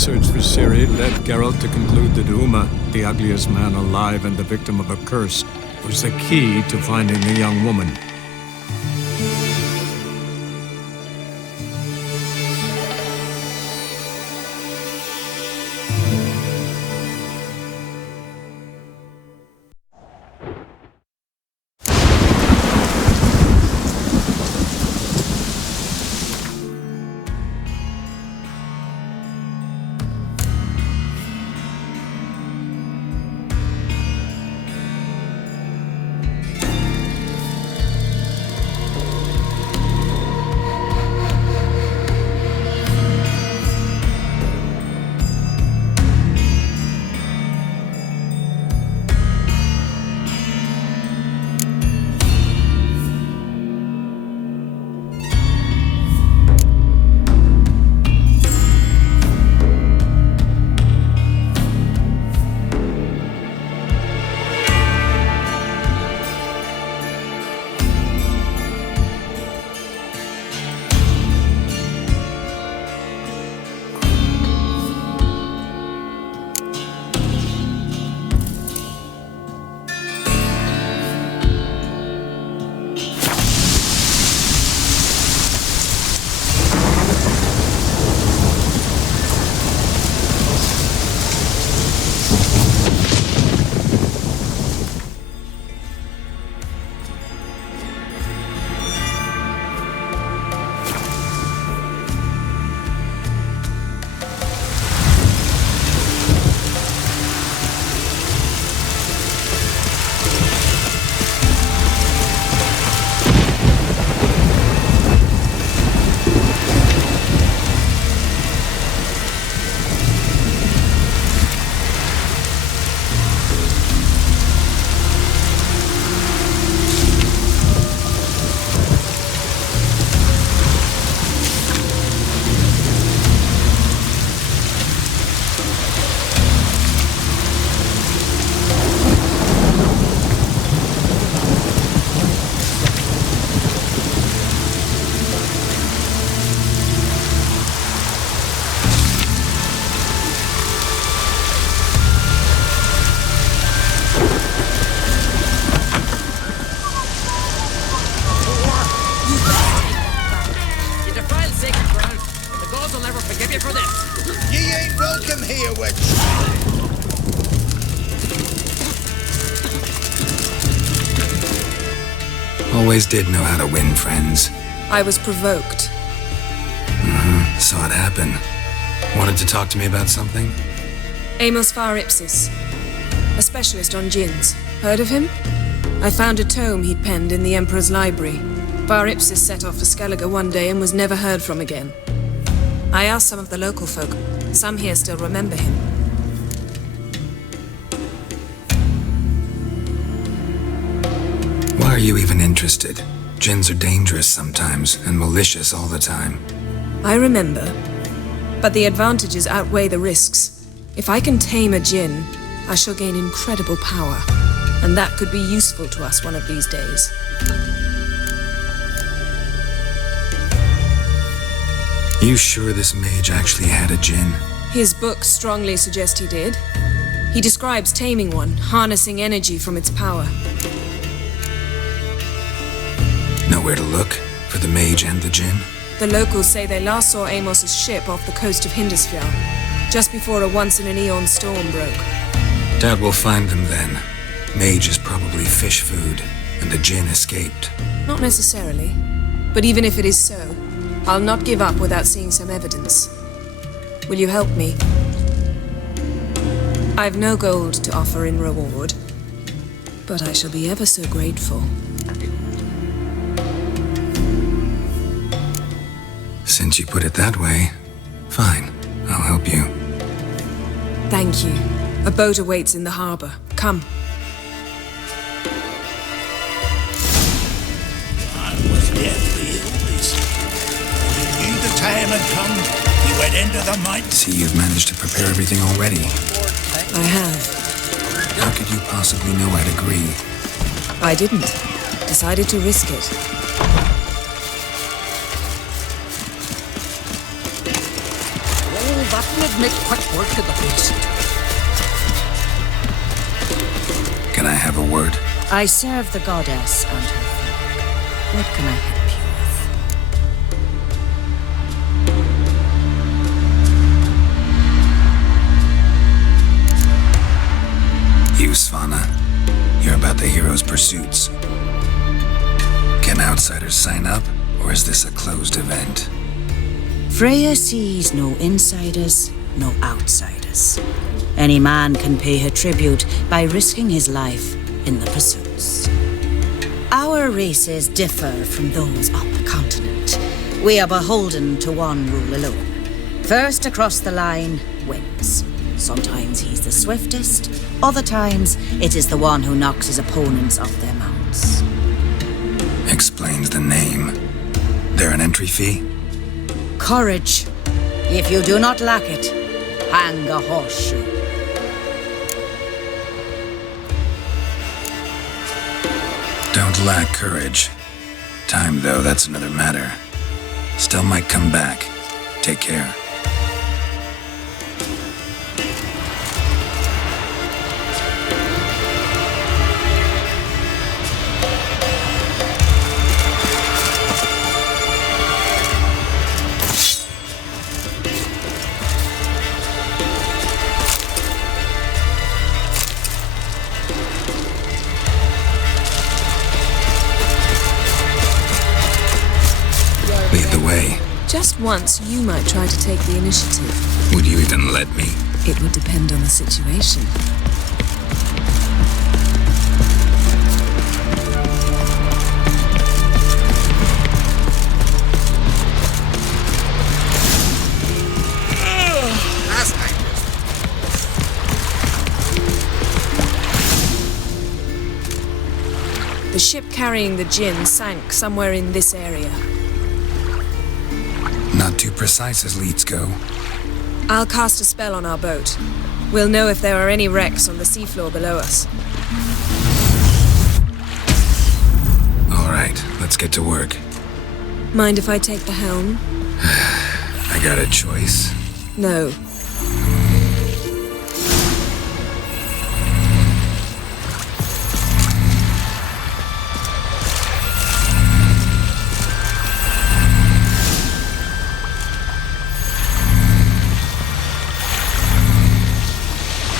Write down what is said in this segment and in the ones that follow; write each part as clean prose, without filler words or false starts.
search for Ciri led Geralt to conclude that Uma, the ugliest man alive and the victim of a curse, was the key to finding the young woman. Always did know how to win friends. I was provoked. Saw it happen. Wanted to talk to me about something? Amos Far Ipsis, a specialist on djinns. Heard of him? I found a tome he'd penned in the Emperor's library. Far Ipsis set off for Skellige one day and was never heard from again. I asked some of the local folk. Some here still remember him. Why are you even interested? Djinns are dangerous sometimes, and malicious all the time. I remember. But the advantages outweigh the risks. If I can tame a djinn, I shall gain incredible power. And that could be useful to us one of these days. You sure this mage actually had a djinn? His books strongly suggest he did. He describes taming one, harnessing energy from its power. Nowhere to look for the mage and the djinn? The locals say they last saw Amos's ship off the coast of Hindisfjall, just before a once-in-an-eon storm broke. Doubt we'll find them then. Mage is probably fish food, and the djinn escaped. Not necessarily. But even if it is so, I'll not give up without seeing some evidence. Will you help me? I've no gold to offer in reward, but I shall be ever so grateful. Since you put it that way, fine, I'll help you. Thank you. A boat awaits in the harbor. Come. I was deathly ill this. He knew the time had come. He went into the mine. See, you've managed to prepare everything already. I have. How could you possibly know I'd agree? I didn't. Decided to risk it. that'll make quick work of the beast. Can I have a word? I serve the goddess and her flock. What can I help you with? You, Svanna. You're about the hero's pursuits. Can outsiders sign up, or is this a closed event? Freya sees no insiders, no outsiders. Any man can pay her tribute by risking his life in the pursuits. Our races differ from those on the continent. We are beholden to one rule alone. First across the line wins. Sometimes he's the swiftest, other times it is the one who knocks his opponents off their mounts. Explains the name. There an entry fee? Courage. If you do not lack it, hang a horseshoe. Don't lack courage. Time, though, that's another matter. Still might come back. Take care. Lead the way. Just once, you might try to take the initiative. Would you even let me? It would depend on the situation. That's nice. The ship carrying the Jinn sank somewhere in this area. Not too precise as leads go. I'll cast a spell on our boat. We'll know if there are any wrecks on the seafloor below us. All right, let's get to work. Mind if I take the helm? I got a choice. No.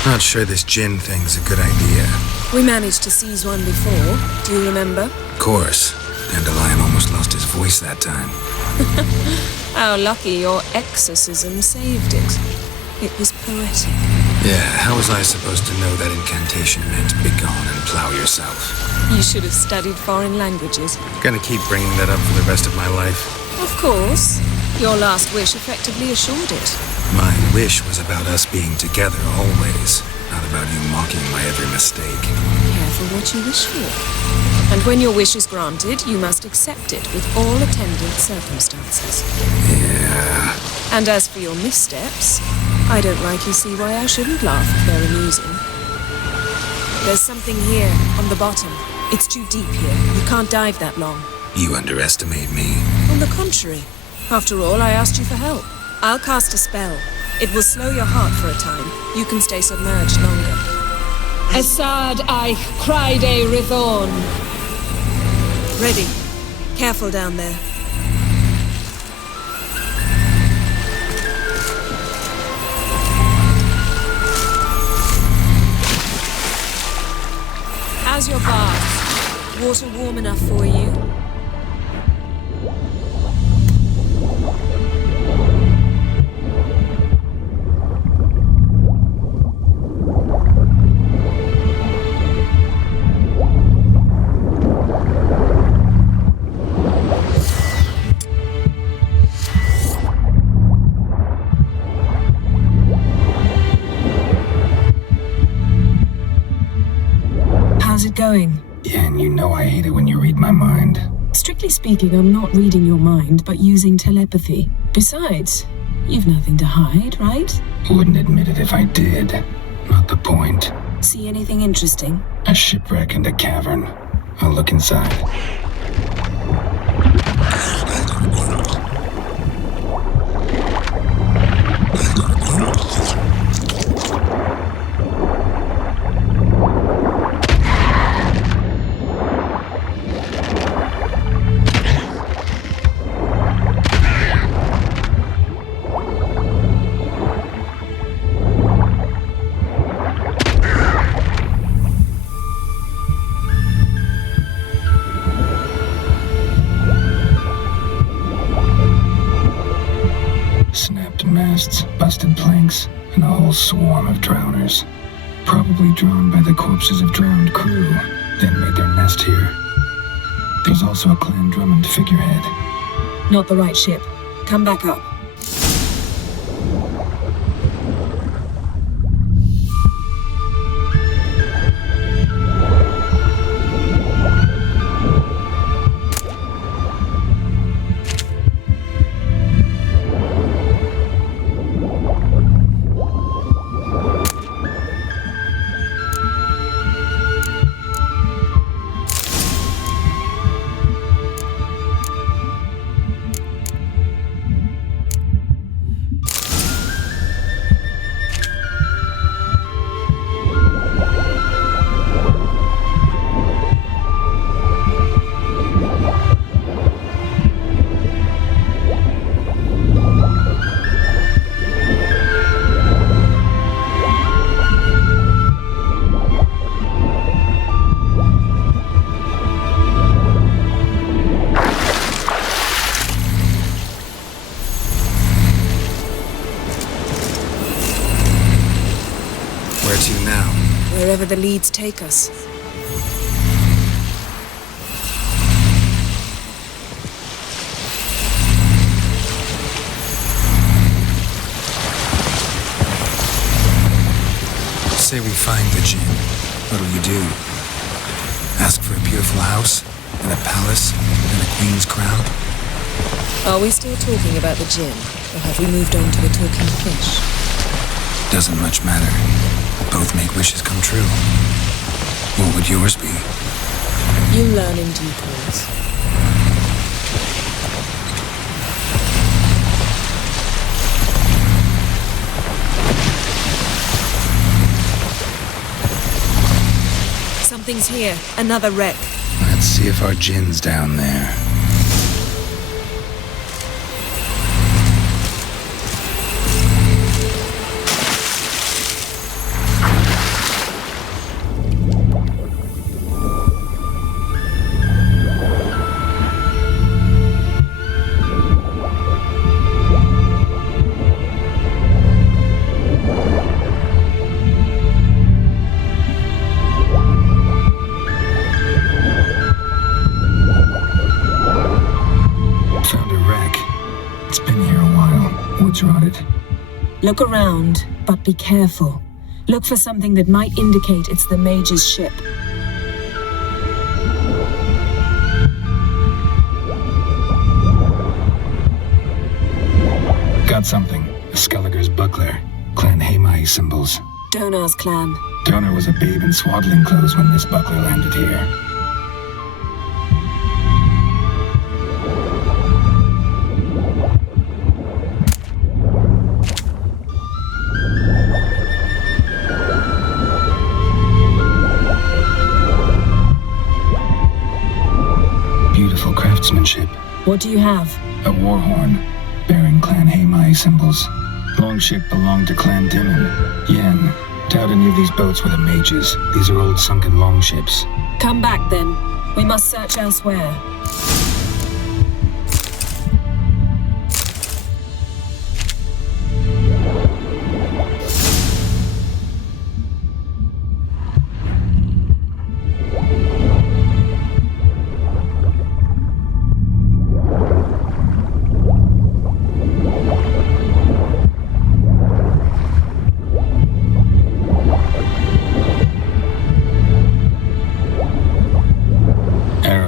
Not sure this Jinn thing's a good idea. We managed to seize one before. Do you remember? Of course. Dandelion almost lost his voice that time. How lucky your exorcism saved it. It was poetic. Yeah, how was I supposed to know that incantation meant begone and plow yourself? You should have studied foreign languages. Gonna keep bringing that up for the rest of my life. Of course. Your last wish effectively assured it. My wish was about us being together always, not about you mocking my every mistake. Careful what you wish for. And when your wish is granted, you must accept it with all attendant circumstances. Yeah. And as for your missteps, I don't rightly see why I shouldn't laugh if they're amusing. There's something here, on the bottom. It's too deep here. You can't dive that long. You underestimate me. On the contrary. After all, I asked you for help. I'll cast a spell. It will slow your heart for a time. You can stay submerged longer. Assad I Criede Rithorn. Ready. Careful down there. How's your bath? Water warm enough for you? How's it going? Yeah, and you know I hate it when you read my mind. Strictly speaking, I'm not reading your mind, but using telepathy. Besides, you've nothing to hide, right? Wouldn't admit it if I did. Not the point. See anything interesting? A shipwreck and a cavern. I'll look inside. ripped masts, busted planks, and a whole swarm of drowners. Probably drawn by the corpses of drowned crew, then made their nest here. There's also a Clan Drummond figurehead. Not the right ship. Come back up. Wherever the leads take us. Say we find the Jinn. What'll you do? Ask for a beautiful house? And a palace? And a queen's crown? Are we still talking about the Jinn? Or have we moved on to a talking fish? Doesn't much matter. Both make wishes come true. What would yours be? You learn in due course. Something's here. Another wreck. Let's see if our Jinn's down there. Look around, but be careful. Look for something that might indicate it's the mage's ship. Got something. A Skelliger's buckler. Clan Hamai symbols. Donar's clan. Donar was a babe in swaddling clothes when this buckler landed here. Beautiful craftsmanship. What do you have? A war horn, bearing Clan Hamai symbols. Longship belonged to Clan Dimon. Yen. Doubt any of these boats were the mages. These are old sunken longships. Come back then. We must search elsewhere.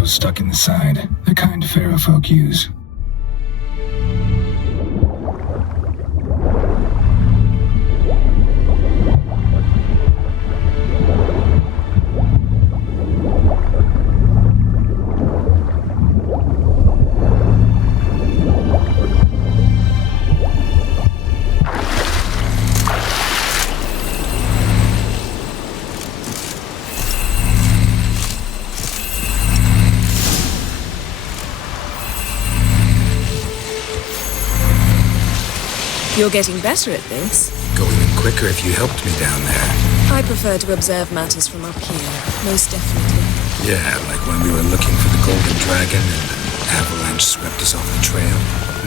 Stuck in the side, the kind Pharaoh folk use. You're getting better at this. Go even quicker if you helped me down there. I prefer to observe matters from up here, most definitely. Yeah, like when we were looking for the golden dragon and Avalanche swept us off the trail.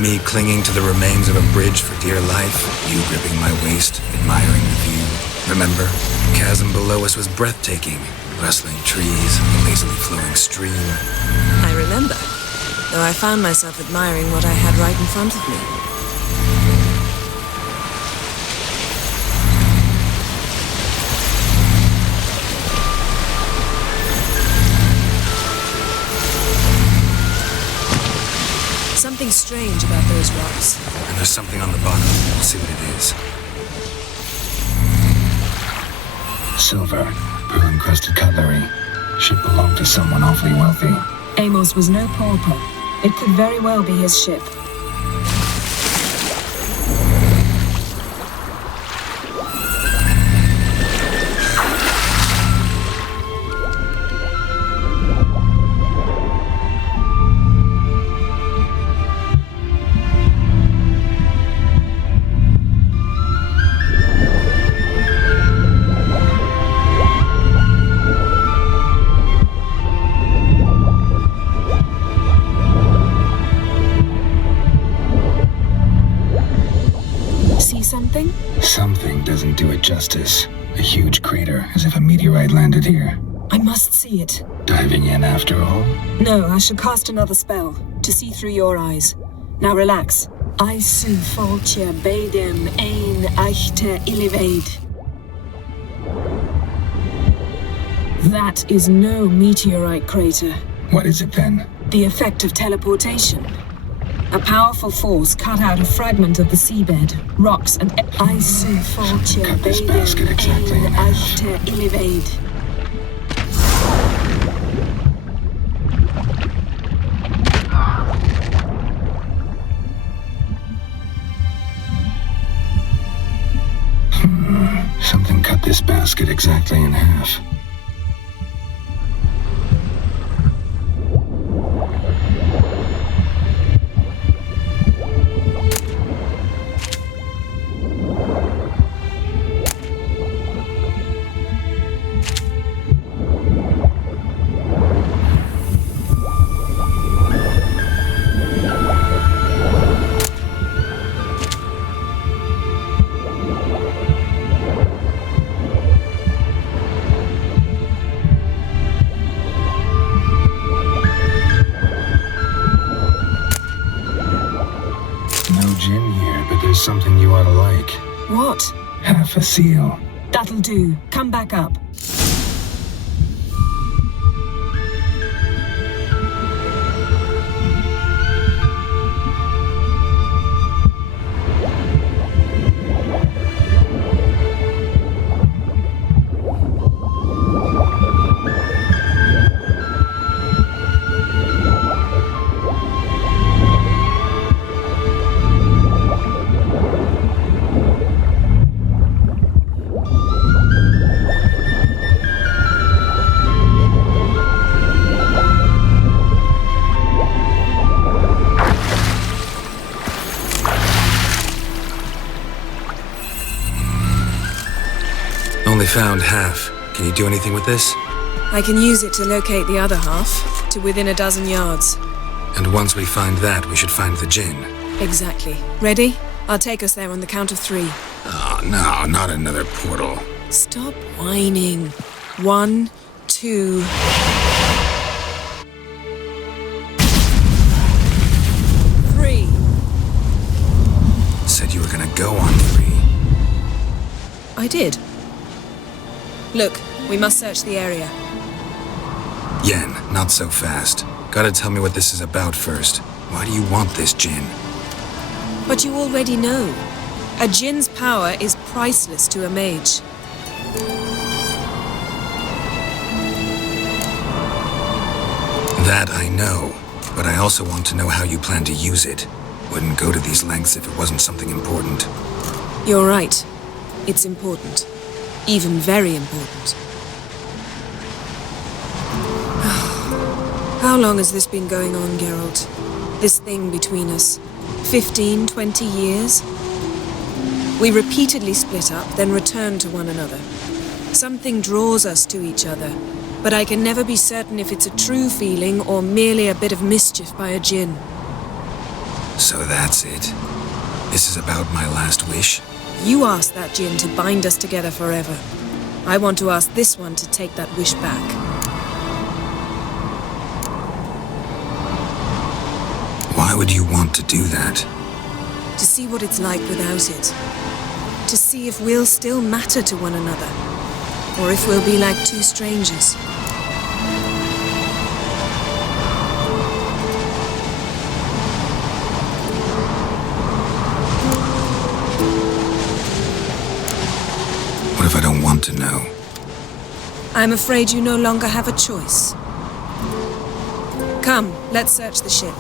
Me clinging to the remains of a bridge for dear life. You gripping my waist, admiring the view. Remember? The chasm below us was breathtaking. Rustling trees, a lazily flowing stream. I remember, though I found myself admiring what I had right in front of me. Something strange about those rocks. And there's something on the bottom. We'll see what it is. Silver, pearl-encrusted cutlery. Should belong to someone awfully wealthy. Amos was no pauper. It could very well be his ship. Something? Something doesn't do it justice. A huge crater, as if a meteorite landed here. I must see it. Diving in after all? No, I shall cast another spell, to see through your eyes. Now relax. I su falche bedem ein echte illivaid. That is no meteorite crater. What is it then? The effect of teleportation. A powerful force cut out a fragment of the seabed, rocks and ice. Cut this basket exactly in half. Something cut this basket exactly in half. Something you ought to like. What? Half a seal. That'll do. Come back up. Only found half. Can you do anything with this? I can use it to locate the other half, to within a dozen yards. And once we find that, we should find the djinn. Exactly. Ready? I'll take us there on the count of 3. Oh, no, not another portal. Stop whining. 1, 2... Said you were gonna go on 3. I did. Look, we must search the area. Yen, not so fast. Gotta tell me what this is about first. Why do you want this djinn? But you already know. A djinn's power is priceless to a mage. That I know, but I also want to know how you plan to use it. Wouldn't go to these lengths if it wasn't something important. You're right. It's important. Even very important. How long has this been going on, Geralt? This thing between us? 15, 20 years? We repeatedly split up, then return to one another. Something draws us to each other. But I can never be certain if it's a true feeling or merely a bit of mischief by a djinn. So that's it. This is about my last wish? You asked that djinn to bind us together forever. I want to ask this one to take that wish back. Why would you want to do that? To see what it's like without it. To see if we'll still matter to one another. Or if we'll be like two strangers. What if I don't want to know? I'm afraid you no longer have a choice. Come, let's search the ship.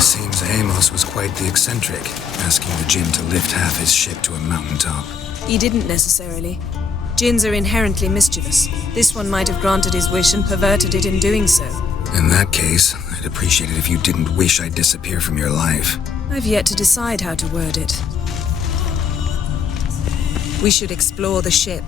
Seems Amos was quite the eccentric, asking the djinn to lift half his ship to a mountaintop. He didn't necessarily. Djinns are inherently mischievous. This one might have granted his wish and perverted it in doing so. In that case, I'd appreciate it if you didn't wish I'd disappear from your life. I've yet to decide how to word it. We should explore the ship.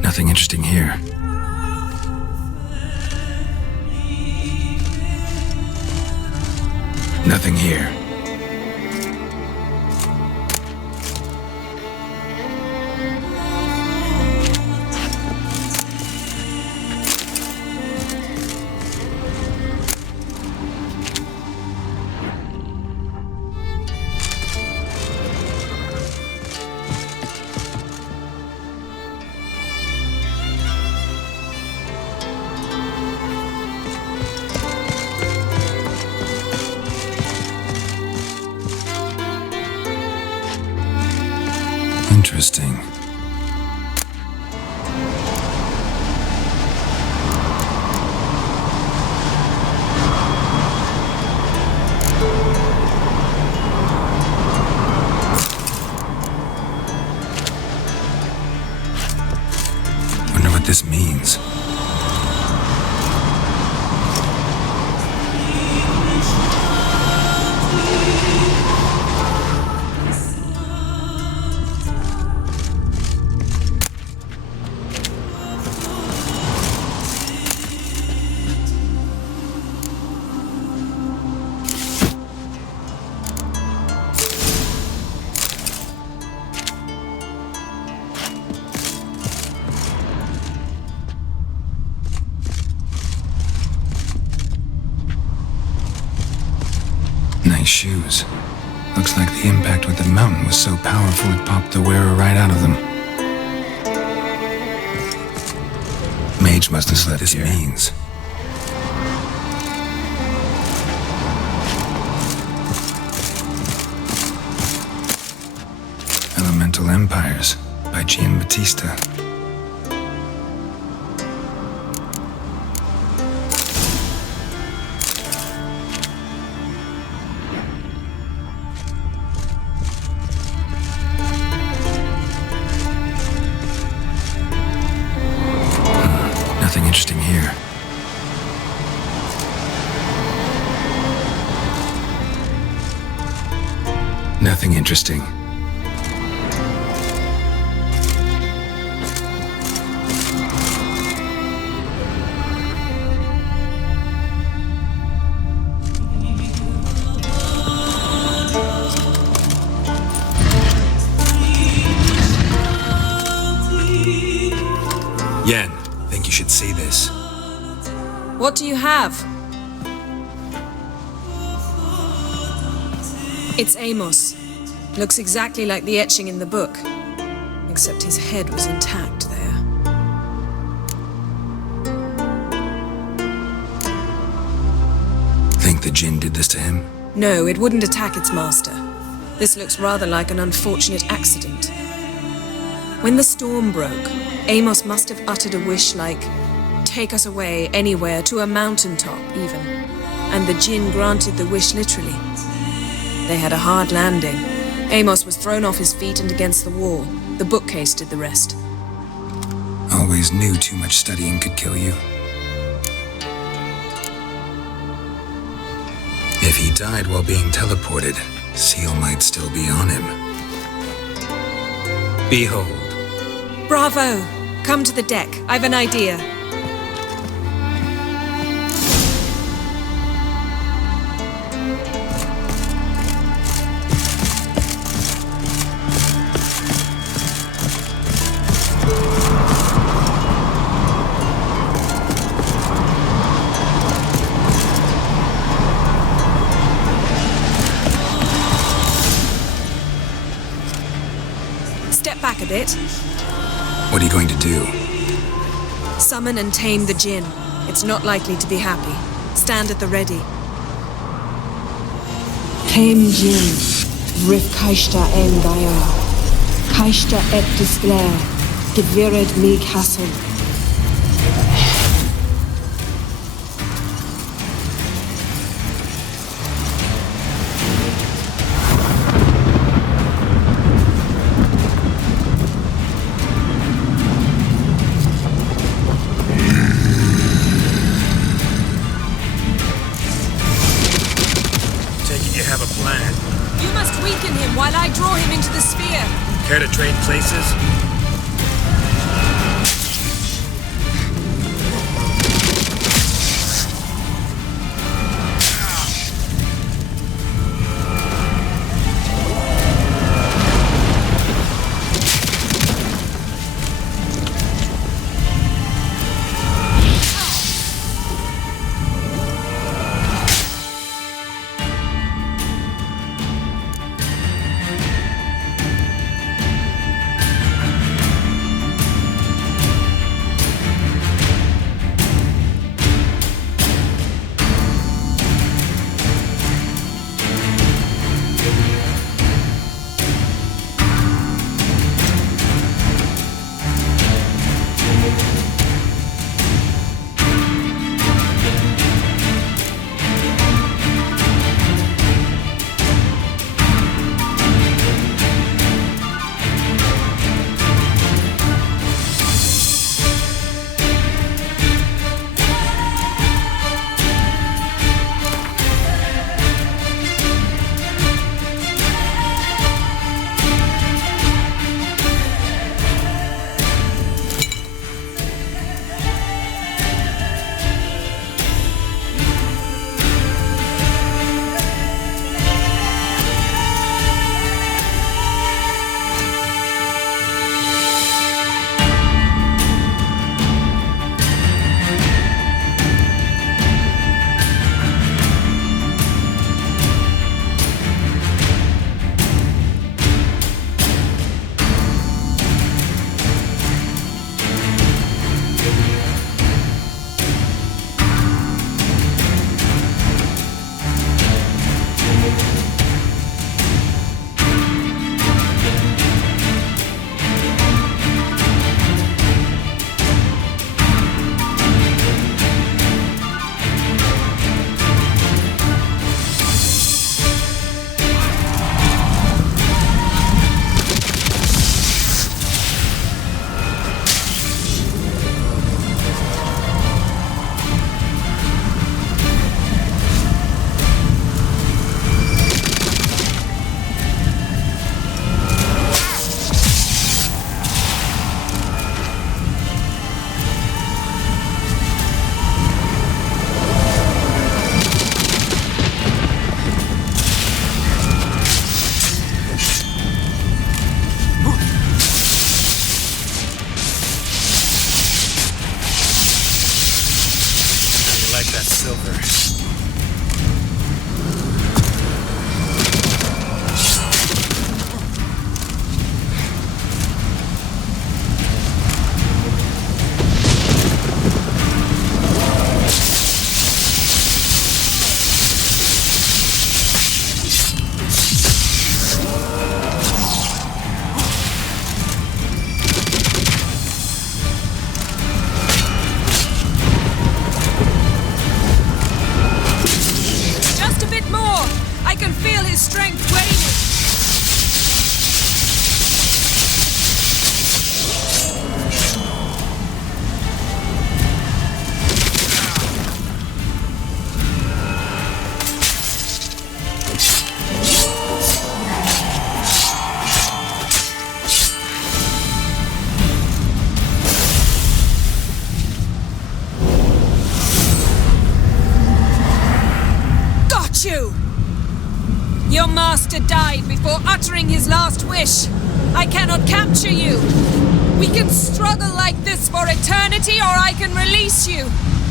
Nothing interesting here. Nothing here. Interesting. Wonder what this means. Nice shoes. Looks like the impact with the mountain was so powerful it popped the wearer right out of them. Mage must have slept here. This means. Elemental Empires by Giambattista. Nothing interesting here. Nothing interesting. Yen, think you should see this. What do you have? It's Amos. Looks exactly like the etching in the book. Except his head was intact there. Think the djinn did this to him? No, it wouldn't attack its master. This looks rather like an unfortunate accident. When the storm broke, Amos must have uttered a wish like, take us away anywhere, to a mountaintop even. And the Jinn granted the wish literally. They had a hard landing. Amos was thrown off his feet and against the wall. The bookcase did the rest. Always knew too much studying could kill you. If he died while being teleported, Seal might still be on him. Behold. Bravo! Come to the deck. I've an idea. Step back a bit. What are you going to do? Summon and tame the Jinn. It's not likely to be happy. Stand at the ready. Tame Jinn, Rif Kaishta Engaya, Kaishta et Disglare, Gevired Mig Hassel. You must weaken him while I draw him into the sphere. Care to trade places? before uttering his last wish. I cannot capture you. We can struggle like this for eternity, or I can release you.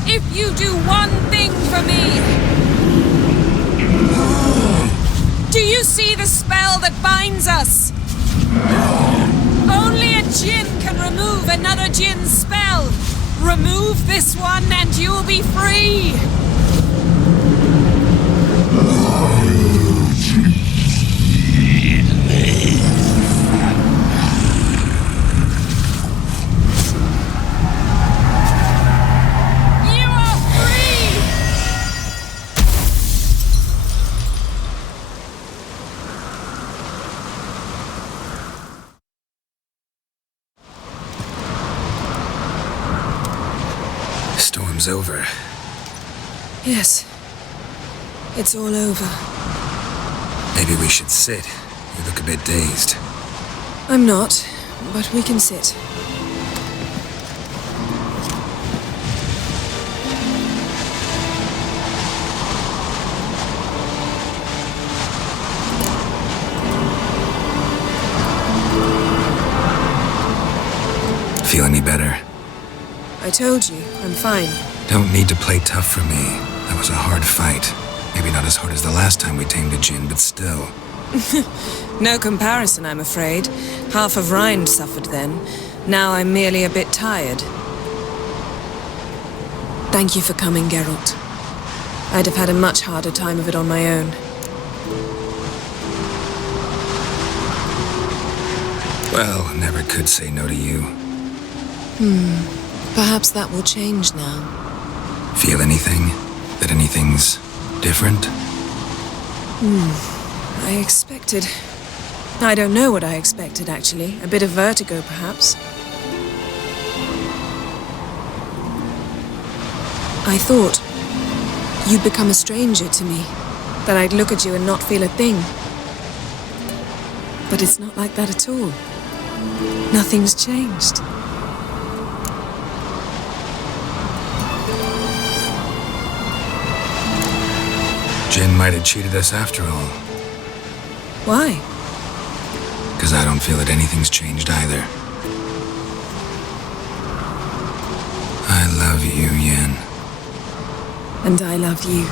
If you do one thing for me. Do you see the spell that binds us? Only a djinn can remove another djinn's spell. Remove this one and you'll be free. Storm's over. Yes. It's all over. Maybe we should sit. You look a bit dazed. I'm not, but we can sit. Feel any better? I told you, I'm fine. Don't need to play tough for me. That was a hard fight. Maybe not as hard as the last time we tamed a djinn, but still. No comparison, I'm afraid. Half of Rind suffered then. Now I'm merely a bit tired. Thank you for coming, Geralt. I'd have had a much harder time of it on my own. Well, never could say no to you. Perhaps that will change now. Feel anything? That anything's different? I expected... I don't know what I expected, actually. A bit of vertigo, perhaps. I thought you'd become a stranger to me. That I'd look at you and not feel a thing. But it's not like that at all. Nothing's changed. Jinn might have cheated us after all. Why? Because I don't feel that anything's changed either. I love you, Yen. And I love you.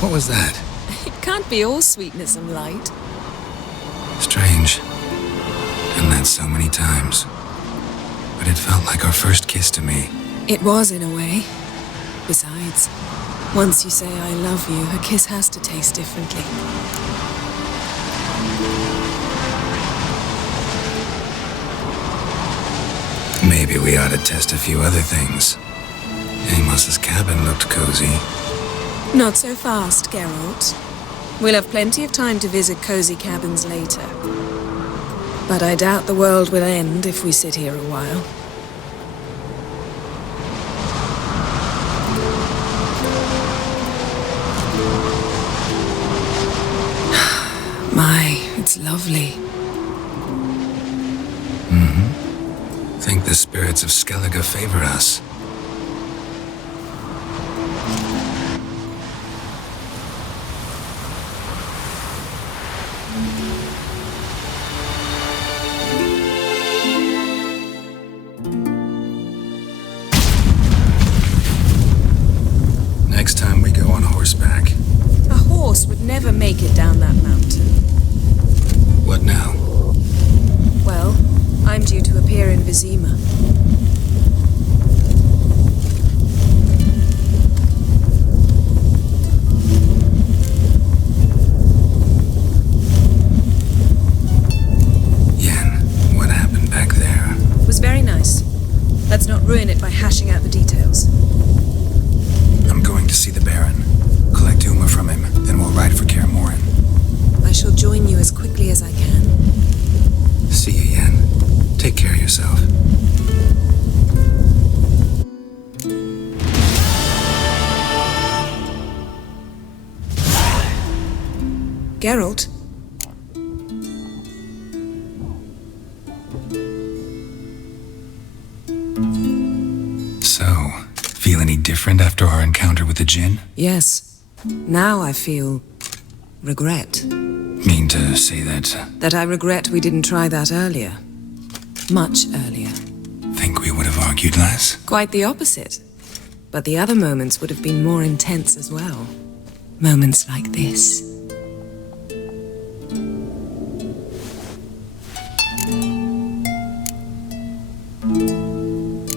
What was that? It can't be all sweetness and light. Strange. Done that so many times. But it felt like our first kiss to me. It was, in a way. Besides, once you say I love you, a kiss has to taste differently. Maybe we ought to test a few other things. Amos's cabin looked cozy. Not so fast, Geralt. We'll have plenty of time to visit cozy cabins later. But I doubt the world will end if we sit here a while. My, it's lovely. Think the spirits of Skellige favor us. Next time we go on horseback. A horse would never make it down that mountain. What now? Well, I'm due to appear in Vizima. Geralt? So, feel any different after our encounter with the Jinn? Yes. Now I feel regret. Mean to say that? That I regret we didn't try that earlier. Much earlier. Think we would have argued less? Quite the opposite. But the other moments would have been more intense as well. Moments like this.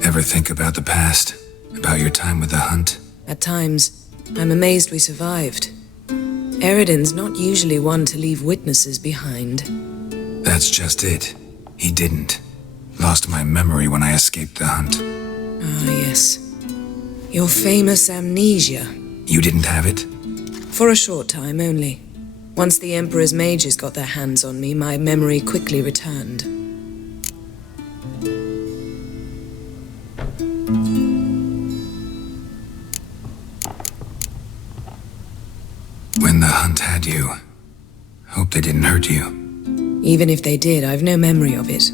Ever think about the past? About your time with the hunt? At times, I'm amazed we survived. Eridan's not usually one to leave witnesses behind. That's just it. He didn't. Lost my memory when I escaped the hunt. Ah, yes. Your famous amnesia. You didn't have it? For a short time only. Once the Emperor's mages got their hands on me, my memory quickly returned. When the hunt had you, hope they didn't hurt you. Even if they did, I've no memory of it.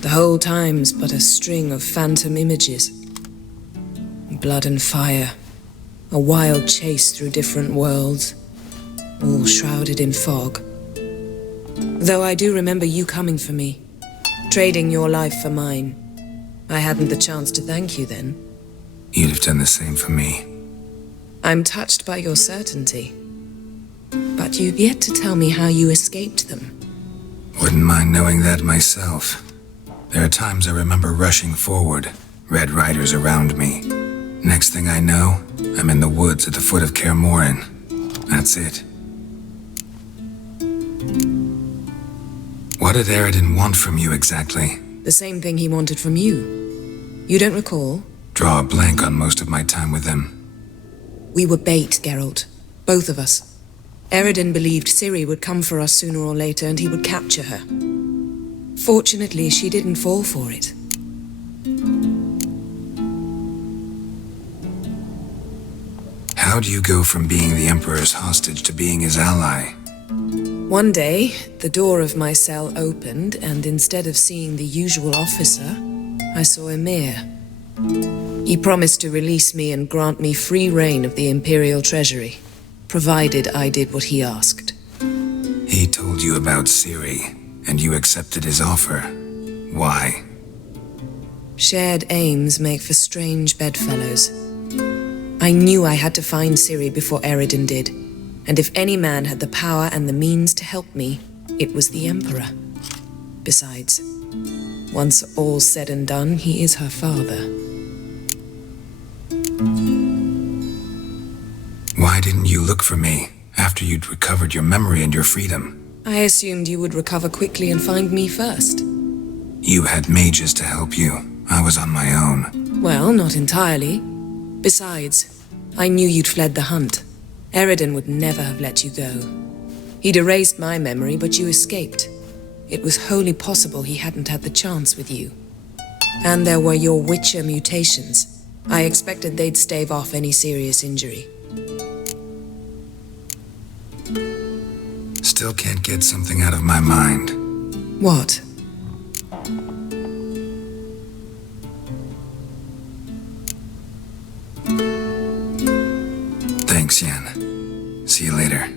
The whole time's but a string of phantom images. Blood and fire. A wild chase through different worlds. All shrouded in fog. Though I do remember you coming for me. Trading your life for mine. I hadn't the chance to thank you then. You'd have done the same for me. I'm touched by your certainty. But you've yet to tell me how you escaped them. Wouldn't mind knowing that myself. There are times I remember rushing forward, red riders around me. Next thing I know, I'm in the woods at the foot of Kaer Morhen. That's it. What did Eridan want from you exactly? The same thing he wanted from you. You don't recall? Draw a blank on most of my time with him. We were bait, Geralt. Both of us. Eridan believed Ciri would come for us sooner or later and he would capture her. Fortunately, she didn't fall for it. How do you go from being the Emperor's hostage to being his ally? One day, the door of my cell opened, and instead of seeing the usual officer, I saw Emir. He promised to release me and grant me free reign of the Imperial Treasury, provided I did what he asked. He told you about Ciri, and you accepted his offer. Why? Shared aims make for strange bedfellows. I knew I had to find Ciri before Eridan did, and if any man had the power and the means to help me, it was the Emperor. Besides, once all's said and done, he is her father. Why didn't you look for me after you'd recovered your memory and your freedom? I assumed you would recover quickly and find me first. You had mages to help you. I was on my own. Well, not entirely. Besides, I knew you'd fled the hunt. Eridan would never have let you go. He'd erased my memory, but you escaped. It was wholly possible he hadn't had the chance with you. And there were your Witcher mutations. I expected they'd stave off any serious injury. Still can't get something out of my mind. What? Thanks, Yen. See you later.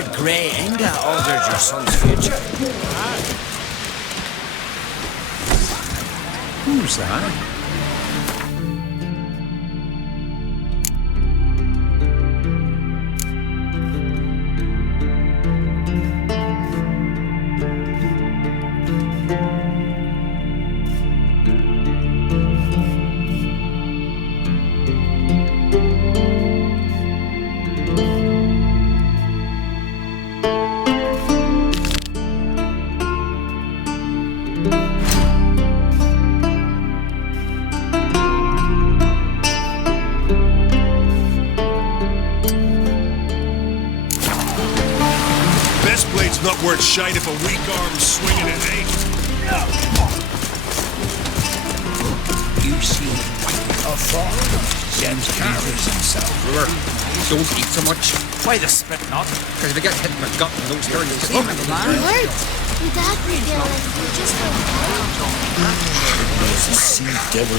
heard Grey Inga altered your son's future. Who's that? Not worth shite if a weak arm's swinging it, eh? You see A fall. Jens carries himself. brewer. Don't eat so much. Why the spit not? Because if you get hit in the gut and those areas get up in the land. It worked. Without me feel like we just There's a sea devil.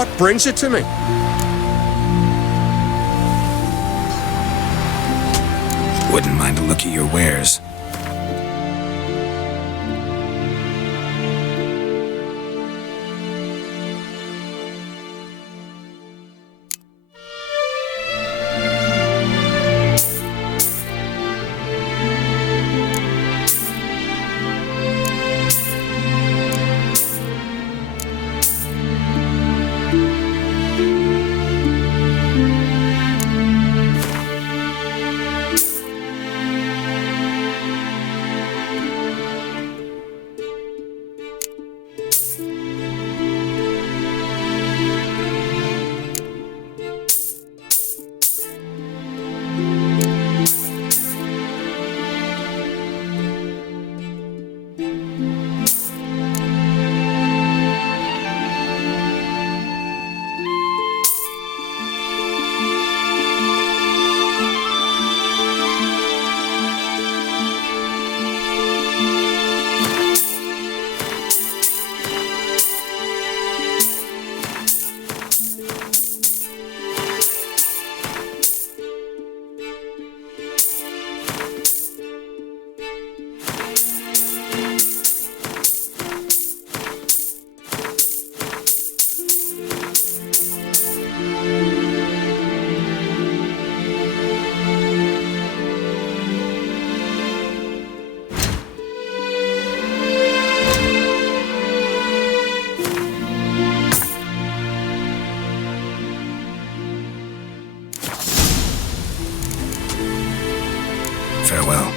What brings you to me? Wouldn't mind a look at your wares. Farewell.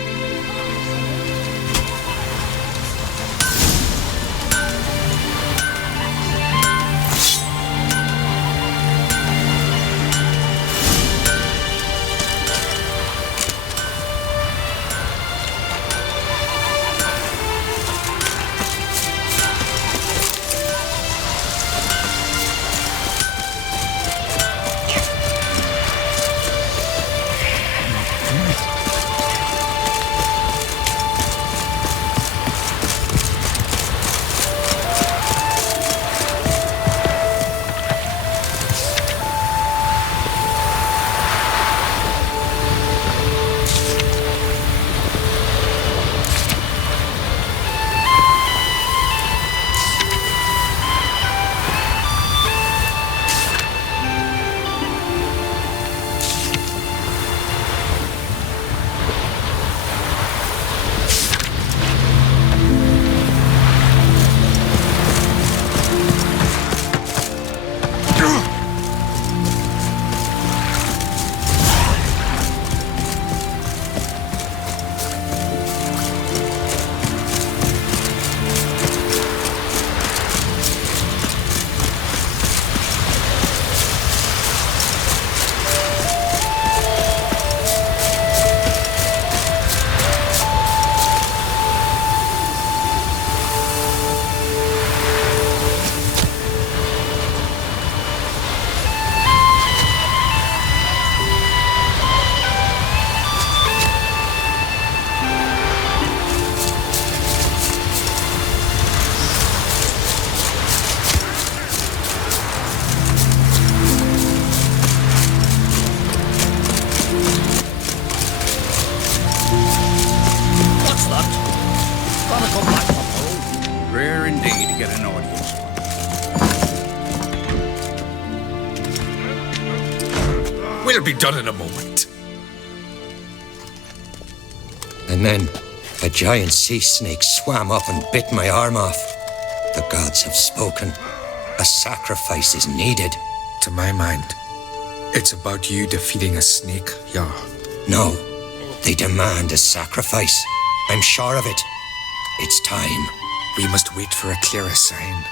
We'll be done in a moment. And then a giant sea snake swam up and bit my arm off. The gods have spoken. A sacrifice is needed. To my mind, it's about you defeating a snake, yeah. No, they demand a sacrifice. I'm sure of it. It's time. We must wait for a clearer sign.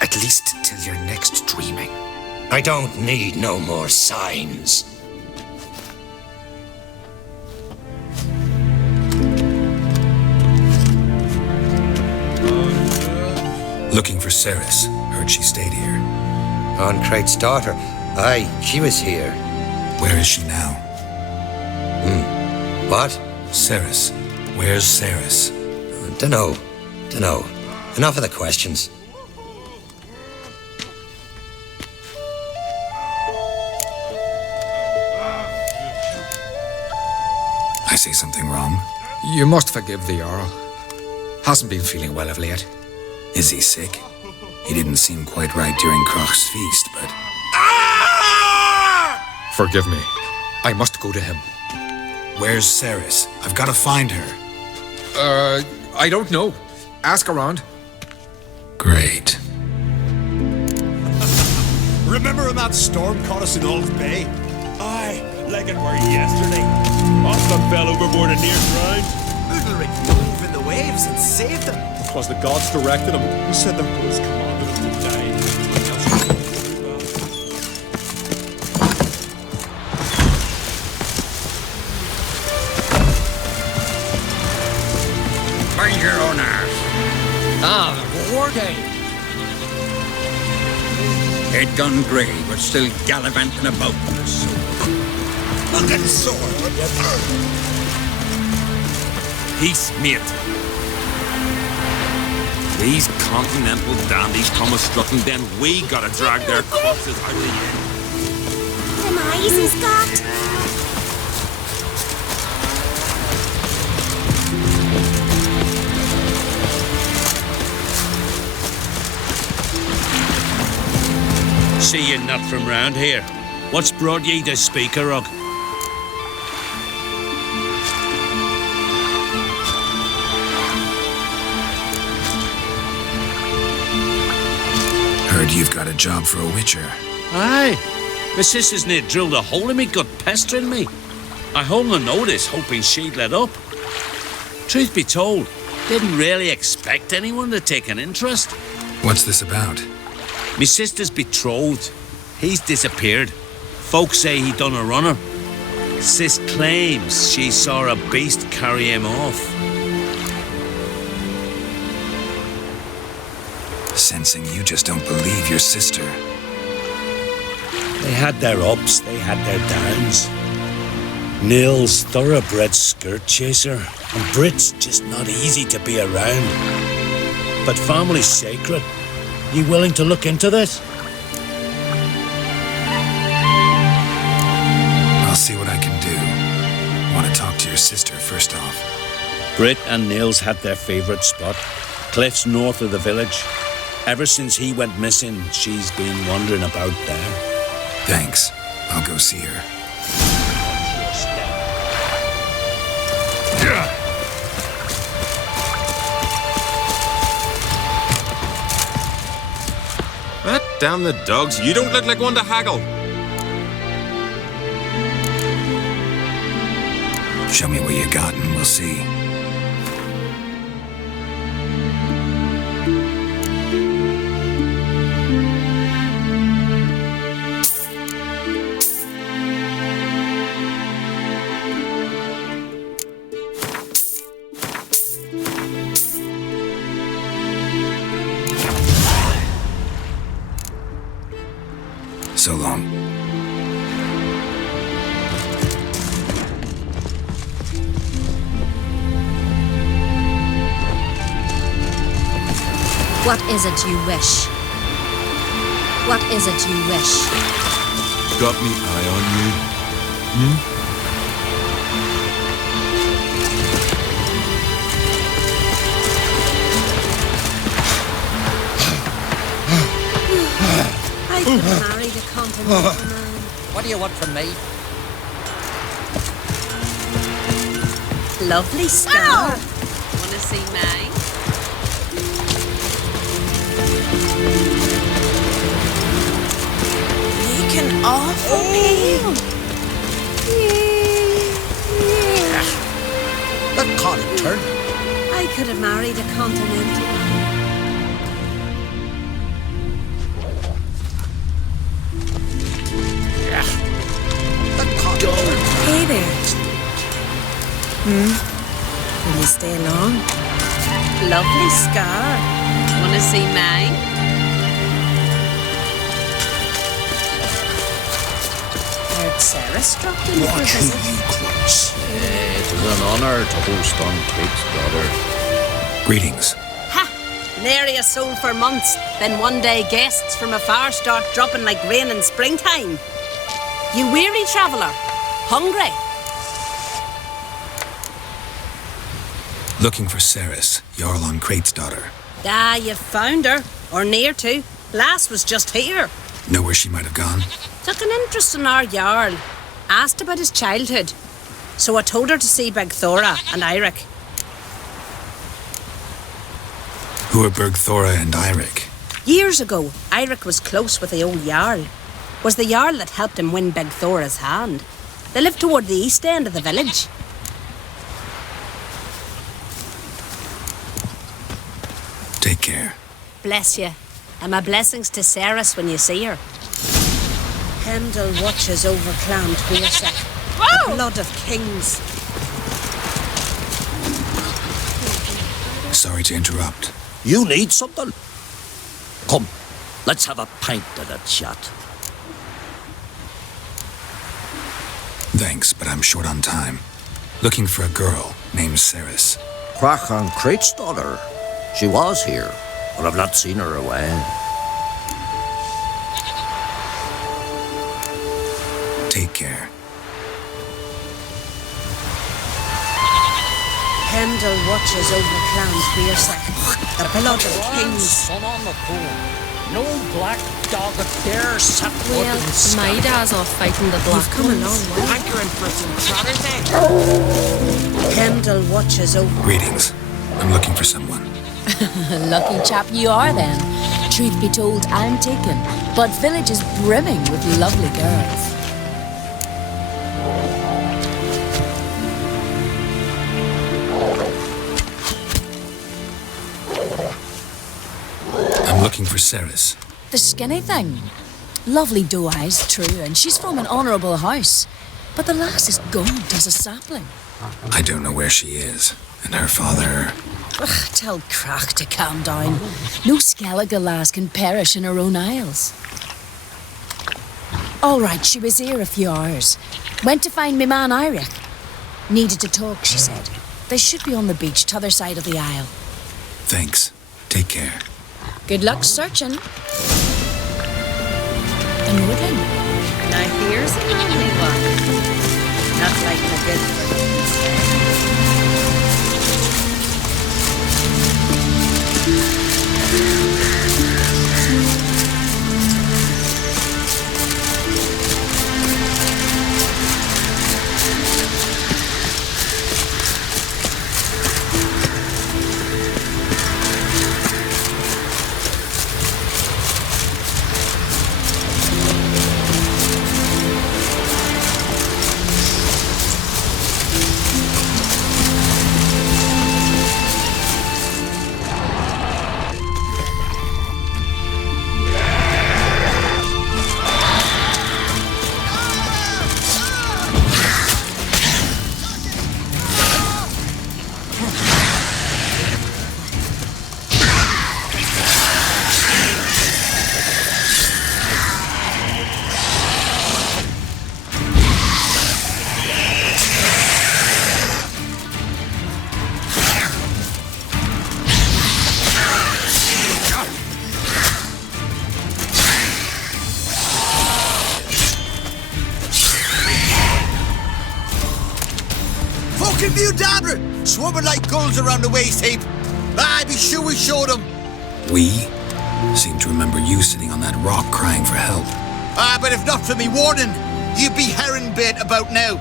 At least till your next dreaming. I don't need no more signs. Looking for Ceres. Heard she stayed here. Oncrate's daughter. Aye, she was here. Where is she now? What? Ceres. Where's Ceres? Dunno. Enough of the questions. I say something wrong? You must forgive the Jarl. Hasn't been feeling well of late. Is he sick? He didn't seem quite right during Kroch's feast, but... Forgive me. I must go to him. Where's Ceres? I've got to find her. I don't know. Ask around. Great. Remember when that storm caught us in Old Bay? Aye, like it were yesterday. Austin fell overboard and near drowned. Udalric dove in the waves and saved them. Because the gods directed him. He said their words commanded him to die. Mind your own arse. Ah, the war game. Head gone grey, but still gallivanting about with a sword. Fucking sword. Peace, mate. These continental dandies come a strutting, then we gotta drag their corpses out of the inn. Them eyes he's got. See you not from round here. What's brought ye to Speaker of? Heard you've got a job for a witcher. Aye. My sister's near drilled a hole in me, gut pestering me. I hung a notice, hoping she'd let up. Truth be told, didn't really expect anyone to take an interest. What's this about? Me sister's betrothed. He's disappeared. Folks say he done a runner. Sis claims she saw a beast carry him off. Sensing you just don't believe your sister. They had their ups, they had their downs. Nils, thoroughbred skirt chaser, and Brit's just not easy to be around. But family's sacred. You willing to look into this? I'll see what I can do. Want to talk to your sister first off. Brit and Nils had their favourite spot, cliffs north of the village. Ever since he went missing, she's been wandering about there. Thanks. I'll go see her. Damn the dogs, you don't look like one to haggle. Show me what you got and we'll see. So long. What is it you wish? What is it you wish? Got me eye on you? I could marry the continental man. What do you want from me? Lovely scar. Wanna see mine? Making awful pale. That caught a turn. I could have married a continental. Hey there. Will you stay long? Lovely scar. Wanna see mine? Heard Sarah struck in for a Watch visit. who you close. It is an honor to host on Kate's daughter. Greetings. Ha! Nary a soul for months. Then one day guests from afar start dropping like rain in springtime. You weary traveller? Hungry? Looking for Ceres, Jarl on Crate's daughter. Ah, you've found her. Or near to. Lass was just here. Know where she might have gone? Took an interest in our Jarl. Asked about his childhood. So I told her to see Bergthora and Eirik. Who are Bergthora and Eirik? Years ago, Eirik was close with the old Jarl. Was the Jarl that helped him win Bergthora's hand. They lived toward the east end of the village. Take care. Bless you. And my blessings to Ceres when you see her. Hemdall watches over Clan Tweersek. The blood of kings. Sorry to interrupt. You need something? Come, let's have a pint and a chat. Thanks, but I'm short on time. Looking for a girl named Ceres. Crach on Crate's daughter. She was here, but I've not seen her away. Take care. Hemdall watches over Clan Tweersek. The blood of kings. Sun on the pool. No black dog of dare set foot Well, in my dad's off fighting the black Come a ones. long way. Hankering for some trotters, eh? Hemdall watches over. Greetings. I'm looking for someone. Lucky chap you are then. Truth be told, I'm taken, but village is brimming with lovely girls. I'm looking for Ceres. The skinny thing. Lovely doe eyes, true, and she's from an honourable house. But the lass is gaunt as a sapling. I don't know where she is. And her father... Ugh, tell Crach to calm down. No Skellige lass can perish in her own isles. All right, she was here a few hours. Went to find me man Eirik. Needed to talk, she said. They should be on the beach, t'other side of the isle. Thanks. Take care. Good luck searching. And woodland. Now here's a lovely one. Not like the good one. View Dabra! Swarming like gulls around the waist heap. Be sure we showed them. We? Seem to remember you sitting on that rock crying for help. But if not for me warning, you'd be herring bait about now.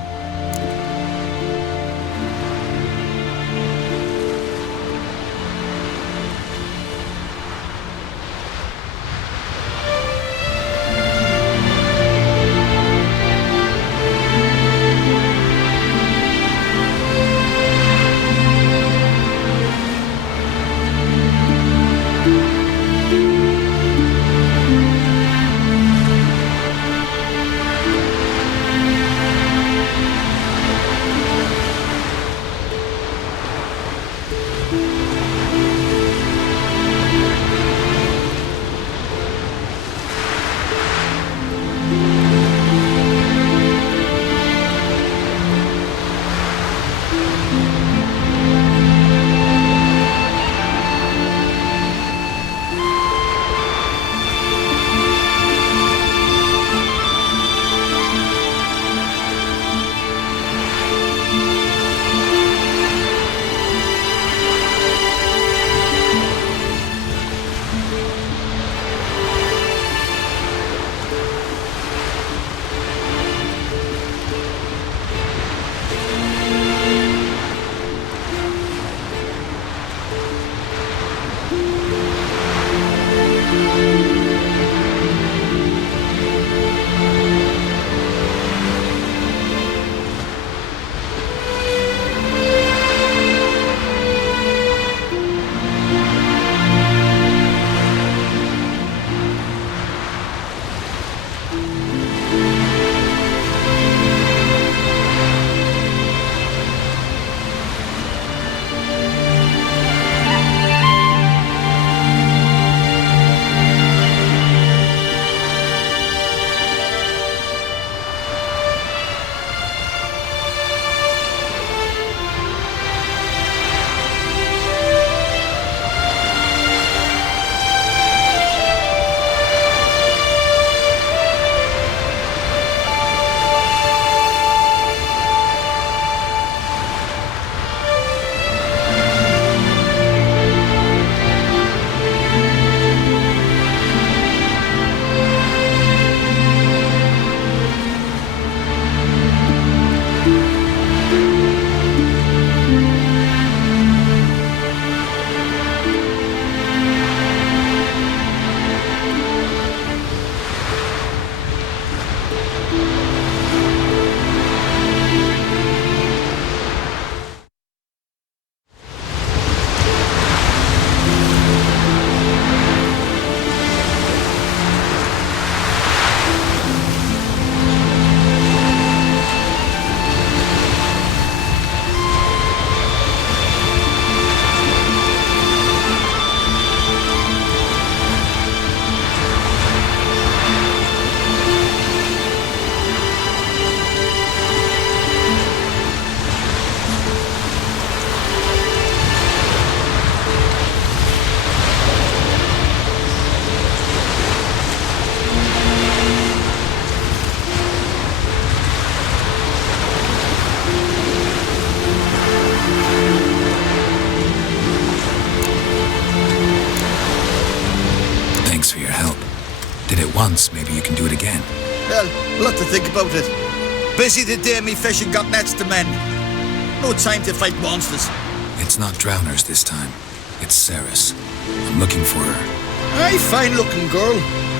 Once, maybe you can do it again. Well, we'll have to think about it. Busy today, me fishing got nets to mend. No time to fight monsters. It's not drowners this time. It's Ceres. I'm looking for her. Aye, fine-looking girl.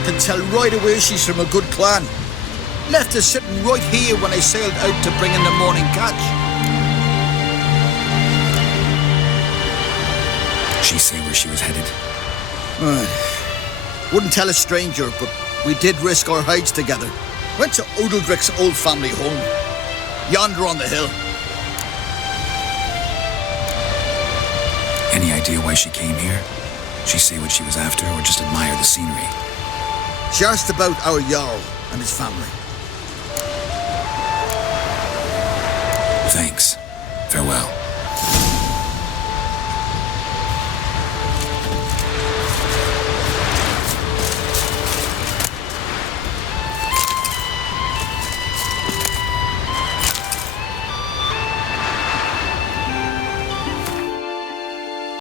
Can tell right away she's from a good clan. Left her sitting right here when I sailed out to bring in the morning catch. She say where she was headed? Wouldn't tell a stranger, but we did risk our hides together. Went to Odeldrick's old family home. Yonder on the hill. Any idea why she came here? She say what she was after, or just admire the scenery? She asked about our Jarl and his family. Thanks. Farewell.